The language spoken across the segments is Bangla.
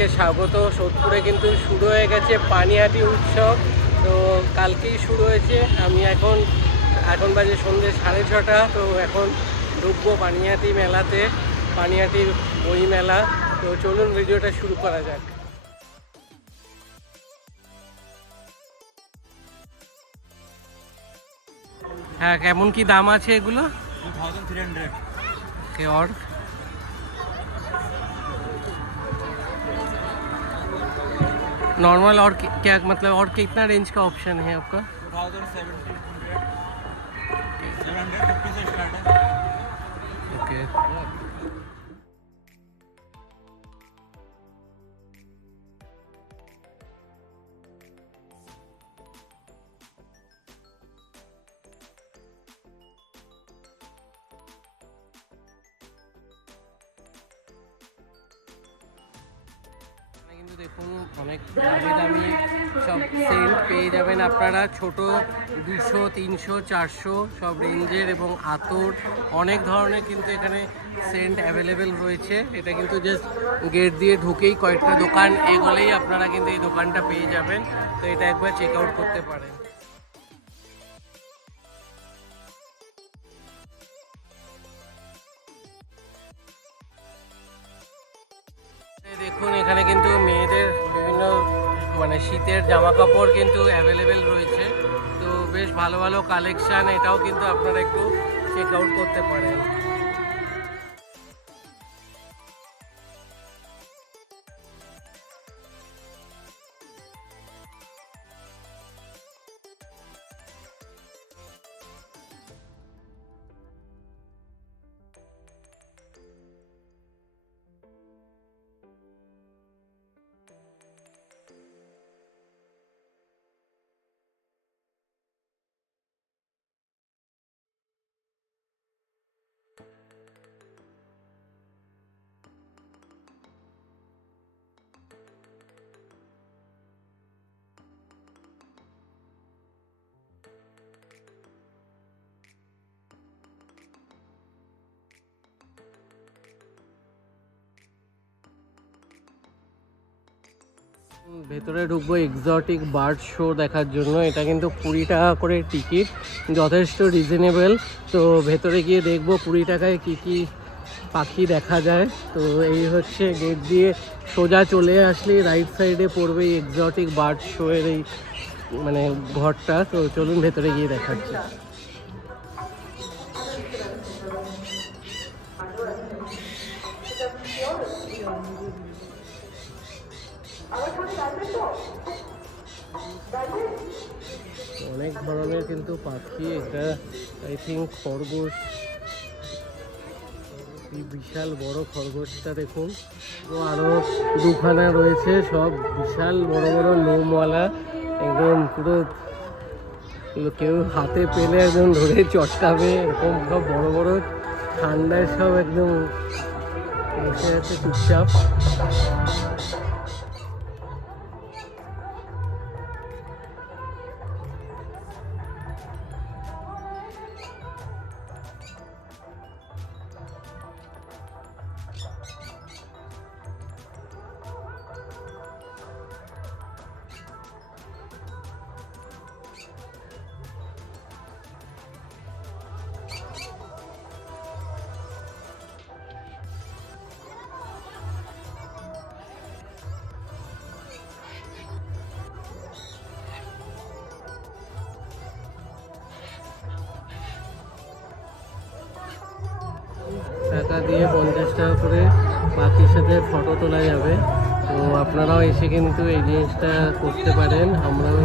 আপনাদেরকে স্বাগত। সোদপুরে কিন্তু শুরু হয়ে গেছে পানিহাটি উৎসব। তো কালকেই শুরু হয়েছে। আমি এখন বাজে সন্ধ্যে 6:30। তো এখন ঢুকবো পানিহাটি মেলাতে, পানিহাটি বই মেলা। তো চলুন ভিডিওটা শুরু করা যাক। হ্যাঁ, কেমন কি দাম আছে এগুলো? 2300। ओके, और नॉर्मल और क्या मतलब और कितना रेंज का ऑप्शन है आपका? 2700, 750 से स्टार्ट है। ओके, কিন্তু দেখুন অনেক দামি দামি সব সেন্ট পেয়ে যাবেন আপনারা। ছোট 200, 300, 400 সব রেঞ্জের এবং আতর অনেক ধরনের কিন্তু এখানে সেন্ট অ্যাভেলেবেল রয়েছে। এটা কিন্তু জাস্ট গেট দিয়ে ঢুকেই কয়েকটা দোকান এগোলেই আপনারা কিন্তু এই দোকানটা পেয়ে যাবেন। তো এটা একবার চেক আউট করতে পারেন। দেখুন এখানে কিন্তু মেয়েদের বিভিন্ন মানে শীতের জামা কাপড় কিন্তু অ্যাভেলেবেল রয়েছে। তো বেশ ভালো ভালো কালেকশান, এটাও কিন্তু আপনারা একটু চেক আউট করতে পারেন। ভেতরে ঢুকবো এক্সোটিক বার্ড শো দেখার জন্য। এটা কিন্তু 20 টাকা করে টিকিট, যথেষ্ট রিজনেবল। তো ভেতরে গিয়ে দেখবো 20 টাকায় কি কি পাখি দেখা যায়। তো এই হচ্ছে গেট দিয়ে সোজা চলে আসলে রাইট সাইডে পড়বে এই এক্সোটিক বার্ড শো এর এই মানে ঘরটা। তো চলুন ভেতরে গিয়ে দেখাচ্ছি। অনেক ধরনের কিন্তু পাখি। এটা আই থিঙ্ক খরগোশ, এই বিশাল বড় খরগোশটা দেখুন। তো আরও দুখানা রয়েছে, সব বিশাল বড় বড় লোমওয়ালা, একদম পুরো কেউ হাতে পেলে একদম ধরে চটকাবে এরকম সব বড় বড়। ঠান্ডায় সব একদম বসে আছে চুপচাপ। টাকা দিয়ে 50 টাকা করে পাখির সাথে ফটো তোলা যাবে। তো আপনারাও এসে কিন্তু এই জিনিসটা করতে পারেন, আমরাও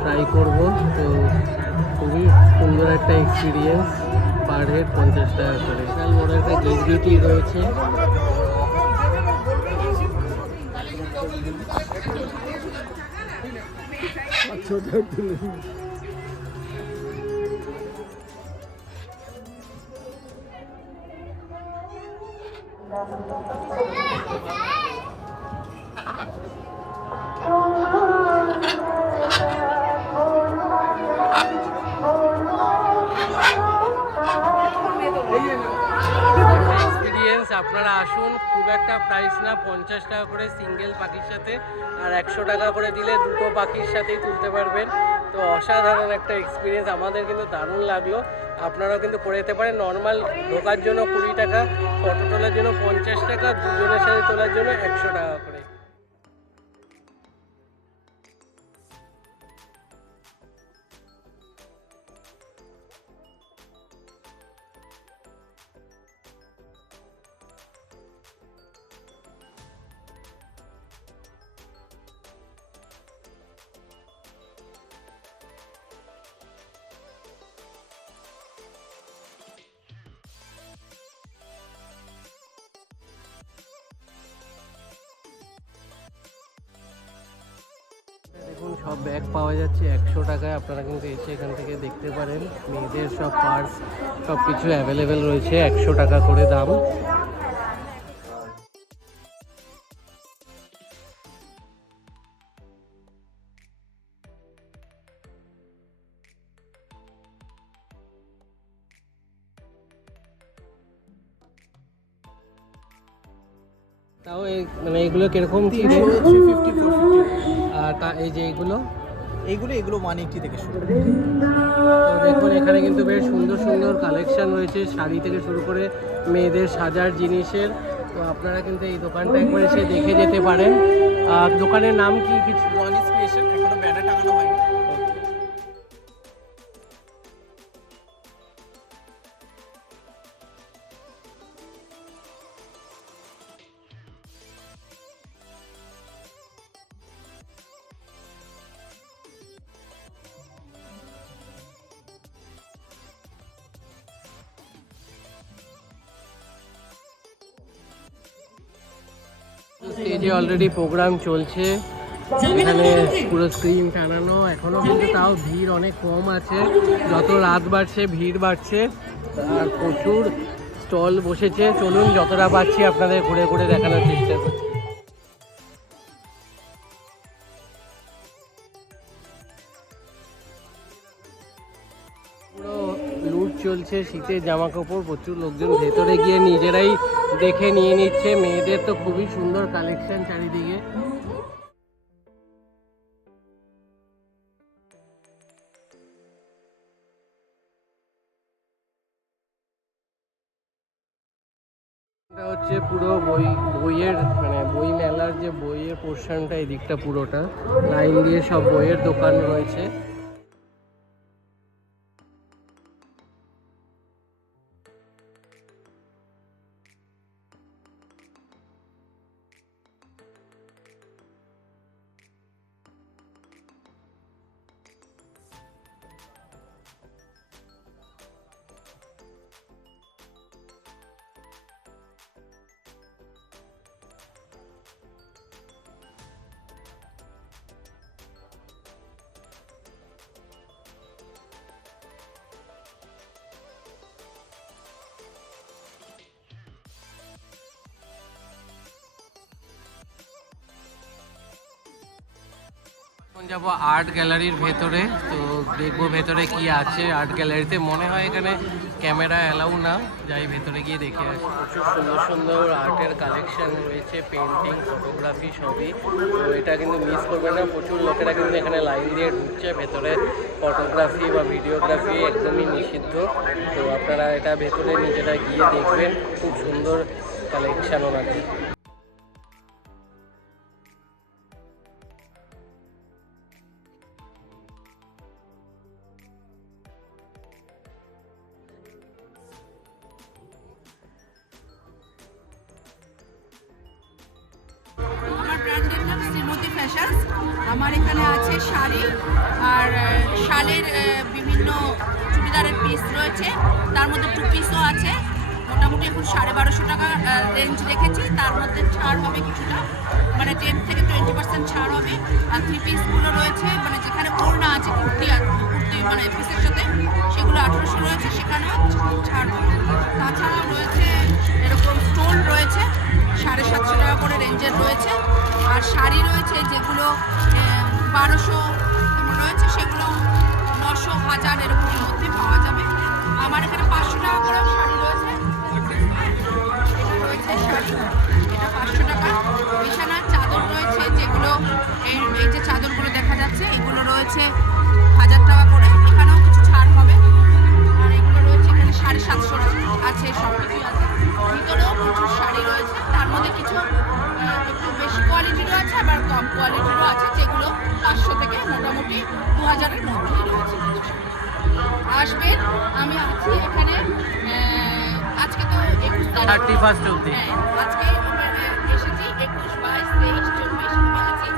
ট্রাই করব। তো খুবই সুন্দর একটা এক্সপিরিয়েন্স। পার হেড 50 টাকা করে। বিশাল বড় একটা গিরগিটি রয়েছে। আপনারা আসুন, খুব একটা প্রাইস না, 50 টাকা করে সিঙ্গেল পাখির সাথে, আর 100 টাকা করে দিলে দুটো পাখির সাথেই তুলতে পারবেন। তো অসাধারণ একটা এক্সপিরিয়েন্স, আমাদের কিন্তু দারুণ লাগলো। আপনারাও কিন্তু করে যেতে পারেন। নর্মাল ঢোকার জন্য 20 টাকা, ফটো তোলার জন্য 50 টাকা, দুজনের সাথে তোলার জন্য 100 টাকা করে। দেখুন সব ব্যাগ পাওয়া যাচ্ছে 100 টাকায়। আপনারা কিন্তু এসে এখান থেকে দেখতে পারেন। মেয়েদের সব পার্স সব কিছু অ্যাভেলেবেল রয়েছে, 100 টাকা করে দাম। তাও মানে এগুলো কিরকম কি রেট? 350 450। আর এই যে এইগুলো এগুলো 180 থেকে শুরু। তো দেখুন এখানে কিন্তু বেশ সুন্দর সুন্দর কালেকশন রয়েছে, শাড়ি থেকে শুরু করে মেয়েদের সাজার জিনিসের। তো আপনারা কিন্তু এই দোকানটা একবার এসে দেখে যেতে পারেন। দোকানের নাম কি কিছু? রনি স্পেশাল, এখনো ব্যানার টাঙানো হয়নি। স্টেজে অলরেডি প্রোগ্রাম চলছে, এখানে পুরো স্ক্রিন টানানো এখনো, কিন্তু তাও ভিড় অনেক কম আছে। যত রাত বাড়ছে ভিড় বাড়ছে, আর প্রচুর স্টল বসেছে। চলুন যতটা পাচ্ছি আপনাদের ঘুরে ঘুরে দেখানোর চেষ্টা করছি। পুরো লুট চলছে, শীতের জামা কাপড়, প্রচুর লোকজন ভেতরে গিয়ে নিজেরাই দেখে নিয়ে নিচ্ছে। মেয়েদের তো খুবই সুন্দর কালেকশন চারিদিকে। এটা হচ্ছে পুরো বইয়ের মানে বই মেলার যে বইয়ের পোর্শনটা, এই দিকটা পুরোটা লাইন দিয়ে সব বইয়ের দোকান রয়েছে। এখন যাবো আর্ট গ্যালারির ভেতরে, তো দেখবো ভেতরে কি আছে আর্ট গ্যালারিতে। মনে হয় এখানে ক্যামেরা অ্যালাউ না, যাই ভেতরে গিয়ে দেখে আসি। প্রচুর সুন্দর সুন্দর আর্টের কালেকশন রয়েছে, পেন্টিং, ফটোগ্রাফি সবই। তো এটা কিন্তু মিস করবে না, প্রচুর লোকেরা কিন্তু এখানে লাইন দিয়ে ঢুকছে। ভেতরে ফটোগ্রাফি বা ভিডিওগ্রাফি একদমই নিষিদ্ধ। তো আপনারা এটা ভেতরে নিজেরা গিয়ে দেখবেন, খুব সুন্দর কালেকশন ওনাদের। আমার ব্র্যান্ডের নাম শ্রীমতী ফ্যাশনস। আমার এখানে আছে শাড়ি আর শালের বিভিন্ন চুড়িদারের পিস রয়েছে, তার মধ্যে 2 পিসও আছে। মোটামুটি এখন 1250 টাকা রেঞ্জ রেখেছি, তার মধ্যে ছাড় হবে কিছুটা, মানে 10 থেকে 20% ছাড় হবে। আর 3 পিসগুলো রয়েছে, মানে যেখানে ওড়না আছে, কুর্তি মানে পিসের সাথে, সেগুলো 1800 রয়েছে, সেখানেও ছাড় হবে। তাছাড়াও রয়েছে এরকম স্টোন রয়েছে, 750 টাকা করে রেঞ্জের রয়েছে। আর শাড়ি রয়েছে যেগুলো 1200 রয়েছে, সেগুলো 900, 1000 এরকমের মধ্যে পাওয়া যাবে। আমার এখানে 500 টাকা করে শাড়ি রয়েছে, এটা রয়েছে হচ্ছে 1000 টাকা করে, এখানেও কিছু ছাড় হবে। আর এগুলো রয়েছে এখানে 750 আছে, সব কিছুই আছে। ভিতরেও প্রচুর শাড়ি রয়েছে, তার মধ্যে কিছু একটু বেশি কোয়ালিটিরও আছে, আবার কম কোয়ালিটিরও আছে, যেগুলো 500 থেকে মোটামুটি 2000-এর মধ্যেই রয়েছে কিছু শাড়ি। আসবেন, আমি আছি এখানে। আজকে তো 21 তারিখ, 31st অবধি। হ্যাঁ, আজকে এসেছি 21, 22, 23, 24 আমি আছি।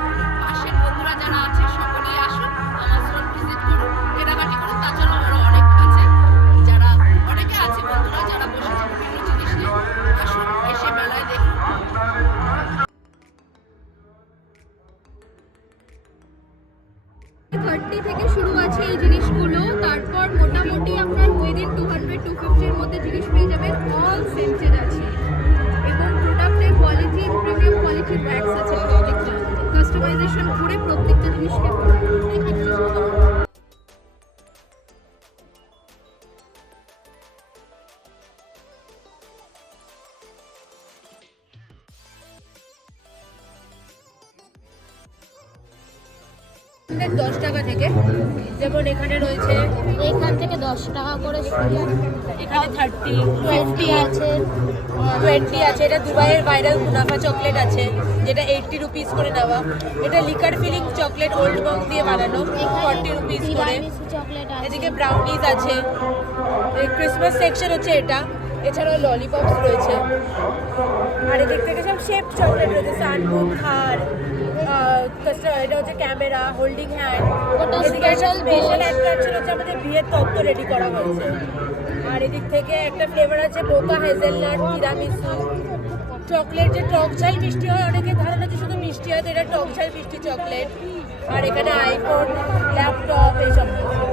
পাশের বন্ধুরা যারা আছে সকলেই আসুন, আমার স্টোর ভিজিট করুন, কেনাকাটি করুন। তাছাড়াও আরও অনেক আছে, যারা অনেকে আছে বন্ধুরা যারা বসেছে বিভিন্ন জিনিস নিয়ে। আসুন, এসে মেলায় দেখুন। 30 থেকে শুরু আছে এই জিনিসগুলো, তারপর মোটামুটি আপনার উইদিন 200-250 এর মধ্যে জিনিস পেয়ে যাবেন। অল সেন্সেড আছে এবং প্রোডাক্টের কোয়ালিটি প্রিমিয়াম কোয়ালিটির ব্যাগস আছে, প্রত্যেকটা কাস্টমাইজেশন করে প্রত্যেকটা জিনিসকে দেখাচ্ছি। আমাদের 10 টাকা থেকে, যেমন এখানে রয়েছে এখান থেকে 10 টাকা করে শুরু। এখানে 30, 20 আছে, 20 আছে। এটা দুবাইয়ের ভাইরাল মুনাফা চকলেট আছে, যেটা 80 রুপিস করে দেওয়া। এটা liquor filling chocolate Old Monk দিয়ে বানানো, 40 রুপিস করে। তিরামিসু চকলেট আছে। এদিকে ব্রাউনিজ আছে, এই ক্রিসমাস সেকশন হচ্ছে এটা। এছাড়াও ললিপপস রয়েছে, আর এদিক থেকে সব শেপ চকলেট রয়েছে, সানবুক, হার, এটা হচ্ছে ক্যামেরা, হোল্ডিং হ্যান্ড। ওটা এদিকে একটা special স্পেশাল box। অ্যাট্রাকশন হচ্ছে আমাদের বিয়ের তত্ত্ব রেডি করা হয়েছে। আর এদিক থেকে একটা ফ্লেভার আছে বোকা হেজেলনাট তিরামিসু চকলেট, যে টক ঝাল মিষ্টি হয়, অনেকের ধারণা যে শুধু মিষ্টি হয়, তো এটা টক ঝাল মিষ্টি চকলেট। আর এখানে আইফোন, ল্যাপটপ এইসব রয়েছে।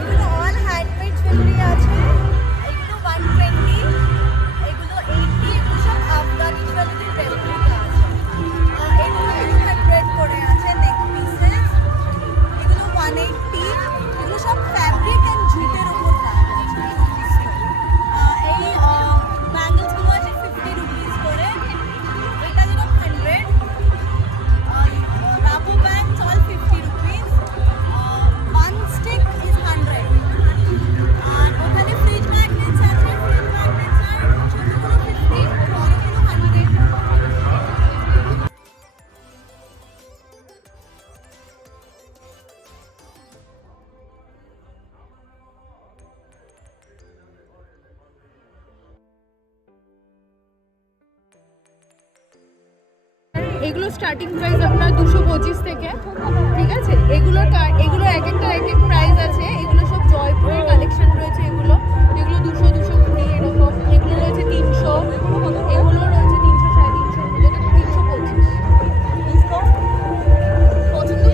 এগুলো অল হ্যান্ডমেড জুয়েলারি আছে। এগুলো 120, এগুলো 80, এগুলো সব আফগানি জুয়েলারির রেপ্লিকা আছে। এগুলো 200 করে আছে নেক পিসেস। এগুলো 180, এগুলো সব ফ্যাব্রিক অ্যান্ড জুটের উপর কাজ আছে। এই ব্যাঙ্গলসগুলো আছে 50 রুপিস করে। এটা যেরকম 100, rubber bands all 50 rupees. One stick is 100. আর ওখানে ফ্রিজ ম্যাগনেটস আছে, ফ্রিজ ম্যাগনেটস আর ছোটগুলো 50, বড়গুলো 100। এগুলো স্টার্টিং প্রাইস আপনার 225 থেকে, ঠিক আছে। এগুলো এক একটা এক এক প্রাইস আছে। এগুলো সব জয়পুরের কালেকশন রয়েছে। এগুলো 200, 220 এরকম। এগুলো রয়েছে 300, এগুলো রয়েছে 300, 350, যেটা 325। পছন্দ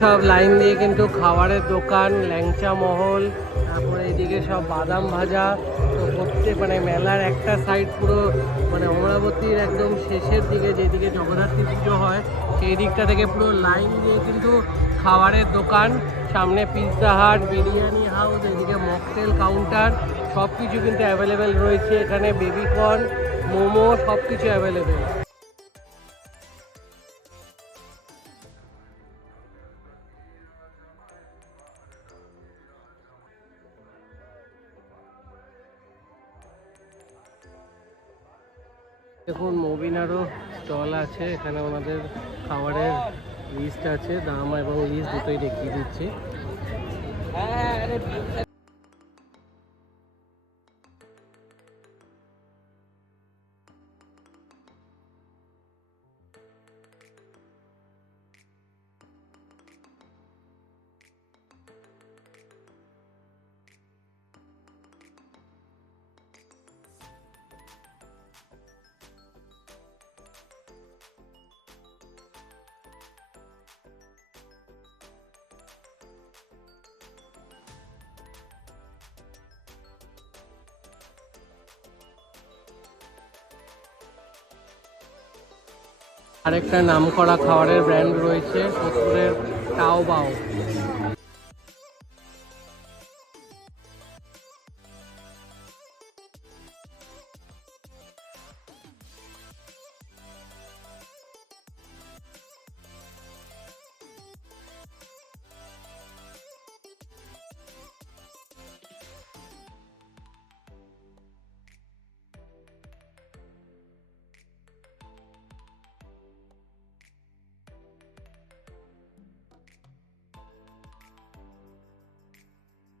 সব লাইন দিয়ে কিন্তু খাবারের দোকান, ল্যাংচা মহল, তারপরে এদিকে সব বাদাম ভাজা। তো প্রত্যেক মানে মেলার একটা সাইড পুরো মানে অমরাবতীর একদম শেষের দিকে যেদিকে জগদ্ধাত্রী পুজো হয় সেই দিকটা থেকে পুরো লাইন দিয়ে কিন্তু খাবারের দোকান, সামনে পিৎজা হাট, বিরিয়ানি হাউস, এদিকে মকটেল কাউন্টার, সব কিছু কিন্তু অ্যাভেলেবেল রয়েছে এখানে। বেবিকর্ন, মোমো, সব কিছু অ্যাভেলেবেল। দেখুন মোবিনারও স্টল আছে, এখানে ওনাদের খাবারের লিস্ট আছে, দাম এবং লিস্ট দুটোই দেখিয়ে দিচ্ছি। আরেকটা নামকরা খাবারের ব্র্যান্ড রয়েছে সোদপুরের টাও বাও।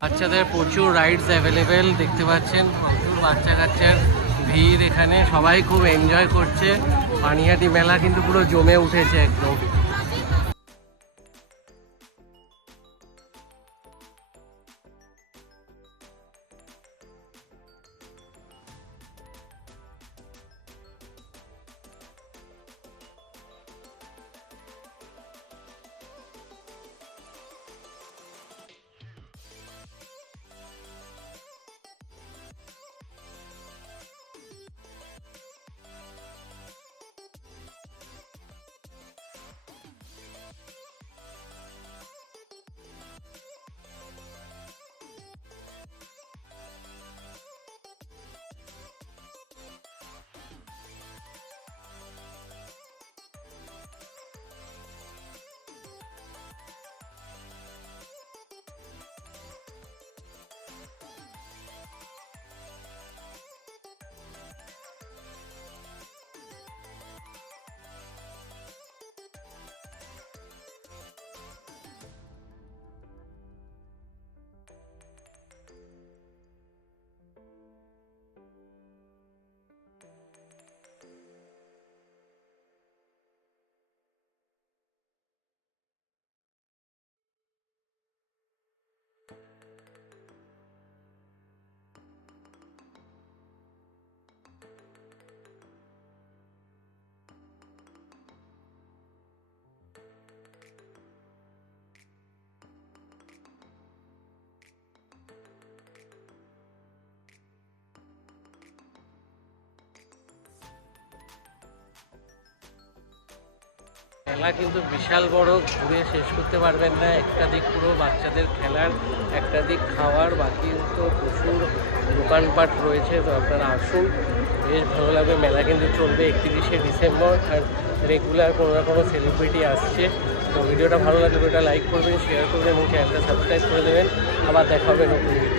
বাচ্চাদের প্রচুর রাইডস অ্যাভেলেবেল দেখতে পাচ্ছেন, প্রচুর বাচ্চা কাচ্চার ভিড় এখানে, সবাই খুব এনজয় করছে। পানিহাটি মেলা কিন্তু পুরো জমে উঠেছে একদম। মেলা কিন্তু বিশাল বড়, ঘুরে শেষ করতে পারবেন না। একটা দিক পুরো বাচ্চাদের খেলার, একটা দিক খাওয়ার, বাকি তো প্রচুর দোকানপাট রয়েছে। তো আপনারা আসুন, বেশ ভালো লাগবে। মেলা কিন্তু চলবে 31শে ডিসেম্বর, আর রেগুলার কোনো না কোনো সেলিব্রিটি আসছে। তো ভিডিওটা ভালো লাগলে ভিডিওটা লাইক করবেন, শেয়ার করবেন এবং চ্যানেলটা সাবস্ক্রাইব করে দেবেন। আবার দেখা হবে নতুন ভিডিও।